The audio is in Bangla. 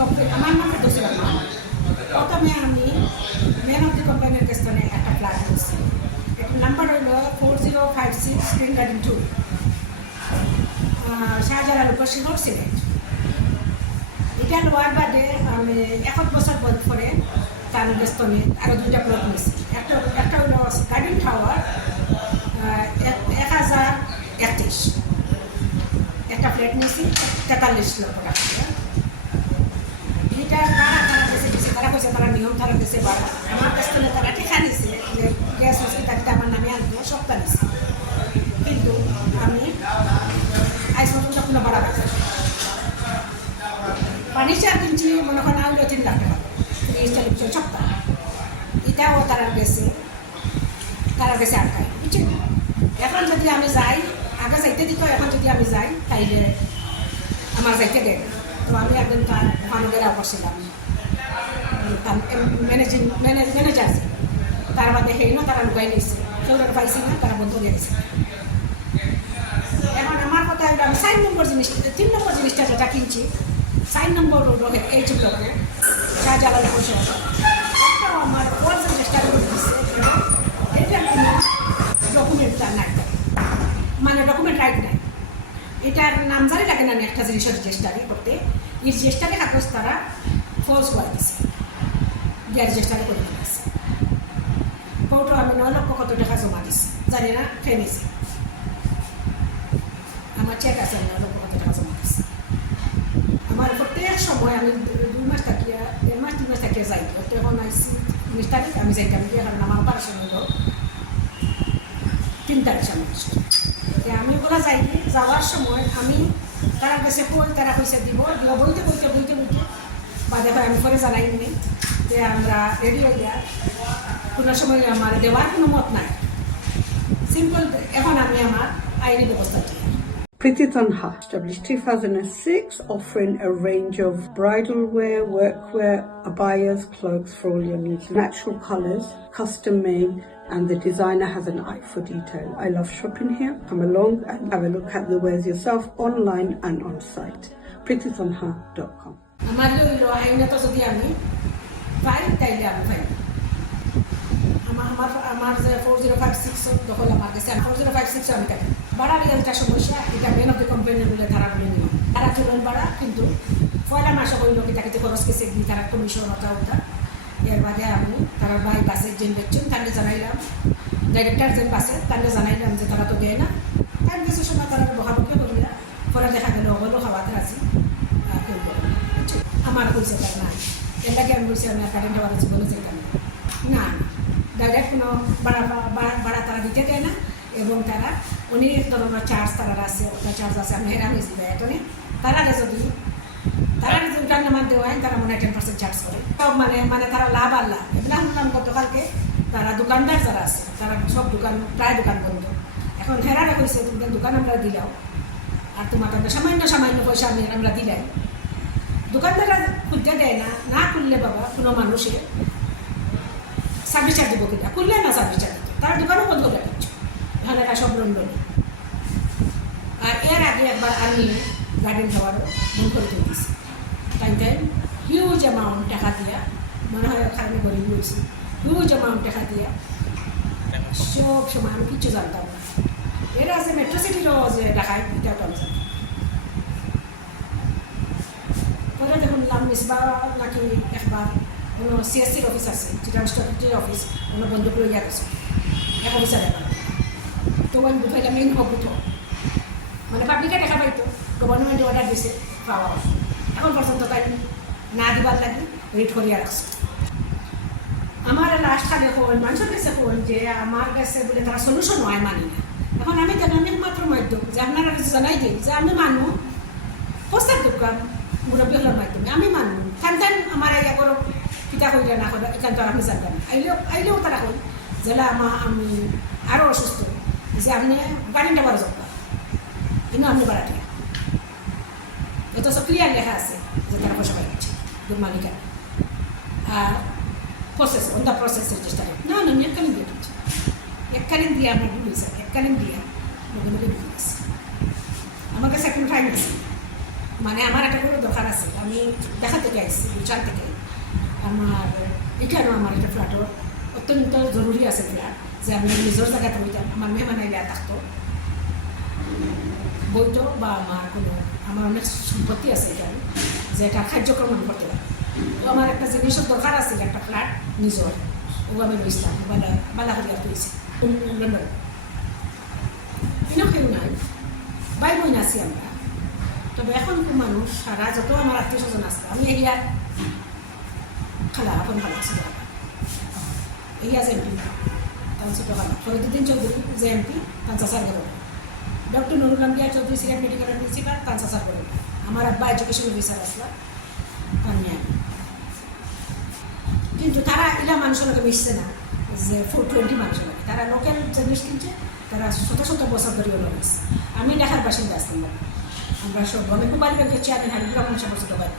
কোম্পানি আমার নামে দোষী না প্রথমে আমি ম্যান অফ দি কোম্পানির কাছে একটা ফ্ল্যাট করছি একটা নাম্বার হইল four zero five six screen garden two Shahjalal Upashahar Sylhet এটা লোয়ার বাদে আমি এক বছর পর তার বেস্তনে আরও দুইটা প্লট নিয়েছি। একটা একটা হইল গার্ডেন টাওয়ার এক হাজার একত্রিশ। একটা ফ্ল্যাট নিয়েছি, তেতাল্লিশ লক্ষ টাকা। এটা কারা কারা দেশে দিছে তারা কইছে তারা নিয়ম তারা দেশে বাড়া আমার কাছ তারা কিন্তু আমি আইস পর্যন্ত কোনো বাড়া রাখি পানি চা কিনছি মনে করেন আউল তিন লাখ টাকা তারা তারা আটকায় বুঝছেন এখন যদি আমি যাই, আগে যাইতে দিত, এখন যদি আমি যাই, তাইলে আমার যাইতে দেয় না। তো আমি তার মানুষেরা বসছিলাম তার ম্যানেজিং ম্যানেজার আছে। তার বাদে হেইনো তারা লুকাই নিয়েছে কেউ পাইছে না, তারা বন্ধ করে দিয়েছে এখন আমার কথা আমি সাইন নম্বর জিনিস তিন নম্বর জিনিসটা যেটা কিনছি। সাইন নম্বর রোডে এই চুপড়ে শাহজালাল পৌঁছে একটাও আমার ওয়ার্ড চেষ্টা করে দিচ্ছে এটা ডকুমেন্ট তার নাই। মানে ডকুমেন্ট রাইট নাই। এটার নামজারি লাগে না আমি একটা জিনিসের রেজিস্টারি করতে। তারা ফলস করে দিছে। দিয়ে রেজিস্টারে করে দিয়েছে কোর্টও আমি নয় লক্ষ কত টাকা জমা দিছি, জানি না খেয়ে নিছি আমার চেক আছে নয় লক্ষ কত টাকা জমা দিছি। আমার প্রত্যেক সময় আমি দুই মাস থাকিয়া, দেড় মাস, তিন মাস থাকিয়া যাই তো এখন আইসি উনিশ তারিখ আমি যাইতাম কারণ আমার অপারেশন হলো তিন তারিখ সামনে যে আমি ওগুলো যাই যাওয়ার সময় আমি তারা কাছে কই তারা পয়সা দিব দিব বইতে বইতে বইতে বইতে বাদে হয় আমি পরে জানাই নি যে আমরা রেডি হইয়া কোনো সময় আমার দেওয়ার কোনো মত নাই সিম্পল এখন আমি আমার আইনি ব্যবস্থা চাই Priti Tanha, established 2006, offering a range of bridal wear, workwear, abayas, cloaks for all your needs. Natural colors, custom made, and the designer has an eye for detail. I love shopping here. Come along and have a look at the wares yourself online and on site. PritiTanha.com. আমার লইল আইনত যদি আমি পাই তাইলে আমি পাই আমার আমার আমার যে ফোর জিরো ফাইভ সিক্স দখল আমার কাছে ফোর জিরো ফাইভ সিক্স আমি থাকি বাড়ার একটা সমস্যা এটা মেন অফ দ্য কোম্পানির বলে তারা বলে নিল তারা চলন বাড়া কিন্তু পয়লা মাসে হইল কি তাকে খরচ কেসে দিই তারা কমিশন ওটা ওটা এর বাদে আমি তারা ভাই বাসে যেন দেখছেন তাকে জানাইলাম ডাইরেক্টর যেন বাসে, তাহলে জানাইলাম যে তারা তো দেয় না। তার কিছু সময় তারা বহাবকি করিলা পরে দেখা গেল হলো খাওয়াতে আছি। বলে না। আমার পয়সা তার এর লাগে আমি বলছি, আমি কারেন্ট বাড়া জীবনে যেতাম। না না ডাইরেক্ট কোনো ভাড়া তারা দিতে দেয় না। এবং তারা অনেক ধরনের চার্জ তারা আছে ওটা চার্জ আছে, আমি হেরাম হয়েছি তারা যদি তারা উঠান নামার দেওয়া হয় তারা মনে টেন পার্সেন্ট চার্জ করে। সব মানে মানে তারা লাভ আর লাভ এগুলো শুনলাম গতকালকে তারা দোকানদার যারা আছে, তারা সব দোকান, প্রায় দোকান বন্ধ। এখন হেরারা কইছে তোমাদের দোকান আমরা দিলাও আর তোমার কাছে সামান্য সামান্য পয়সা আমি আমরা দিলাই দোকানদাররা খুলতে দেয় না। না খুললে বাবা, কোনো মানুষে সার্ভিস চার্জ দিব কিনা? খুললে না সার্ভিস চার্জ তারা দোকানও বন্ধ করে দিচ্ছে। এখানে একা সব লন্ডনে আর এর আগে একবার আমি গার্ডেন যাওয়ারও মন করে দিয়েছি। অ্যামাউন্ট টাকা দিয়া, মনে হয় খালি গরিব হয়েছি হিউজ অ্যামাউন্ট টাকা দিয়া সব সময় আমি কিচ্ছু জানতাম না। এরা আছে মেট্রো সিটিরও যে দেখায় এটাও তো আমি পরে দেখুন নাম মিসবা নাকি একবার কোনো সিএসসির অফিস আছে, যেটা স্ট্যাটির অফিস কোনো বন্ধুক লইয়া গেছে, এক অফিসার এবার তো ওই বুঝাইলাম মেইন হবুত মানে পাবলিকে দেখা পাইতো গভর্নমেন্ট অর্ডার দিছে, পাওয়া। এখন পর্যন্ত তাই না দিবার লাগি রিট করিয়া রাখছে। আমার লাস্ট খালি হল মানুষের কাছে হল যে আমার কাছে বলে তারা সলিউশন হয় মানি না। এখন আমি জানি আমি মাত্র মাধ্যম? যে আপনারা কাছে জানাই দিই যে আমি মানুষ পোস্টার দোকান মুরব্বী হলার মাধ্যমে। আমি মানুষ খান খান আমার এই একর পিতা কইলে না করে এখান তো আমি জানতাম আইলেও আইলেও তারা কই যেলা আমা আমি আরও অসুস্থ। যে আপনি গাড়িটা বারো যাবা কিন্তু আপনি বাড়াটিয়া এটা সব ক্লিয়ার লেখা আছে যে তারা পয়সা দিচ্ছে দুর মালিকা আর process on the process register না না আমি এককালীন দিয়ে দিচ্ছি এককালীন দিয়ে আমার ভুল হয়েছে এককালীন দিয়ে লগে লগে ঢুকে গেছে আমার কাছে টাইম আছে মানে আমার একটা কোনো দরকার আছে, আমি দেখা থেকে আসছি বিচার থেকে। আমার এখানেও আমার একটা ফ্ল্যাটর অত্যন্ত জরুরি আছে ফ্ল্যাট যে আমি নিজের জায়গাতে হইতাম আমার মেহমান আইলে থাকতো। বইতো বা আমার কোনো, আমার অনেক সম্পত্তি আছে এখানে। যে এটা কার্যক্রম আমি করতে পারি। তো আমার একটা জিনিসের দরকার আছে একটা ফ্ল্যাট নিজের ও আমি লইছিলাম বালা বালা করিয়া তুলিছি বই নাছি আমরা। তবে এখন মানুষ, সারা যত আমার আত্মীয় স্বজন আছে, আমি এরিয়া খালা এখন খালা ছিল এরিয়া যে এমপি, তার চৌধুরী যে এমপি, তার চাচার ঘর। ডক্টর নুরুল আম্বিয়া চৌধুরী সিরিয়াল মেডিকেলের প্রিন্সিপাল তার চাচার ঘর। আমার আব্বা এডুকেশন অফিসার আসলা। কন্যা কিন্তু তারা এলা মানুষের লোকে মিশছে না, যে ফোর টোয়েন্টি মানুষের লোকে তারা লোকের জিনিস কিনছে, তারা শত শত বছর ধরে হলো আমি দেখার বাসিন্দা আসতাম আমরা সব আমি মোবাইল ব্যাংকের চেয়ারম্যান হাবিবুর মানুষের বছর ভাই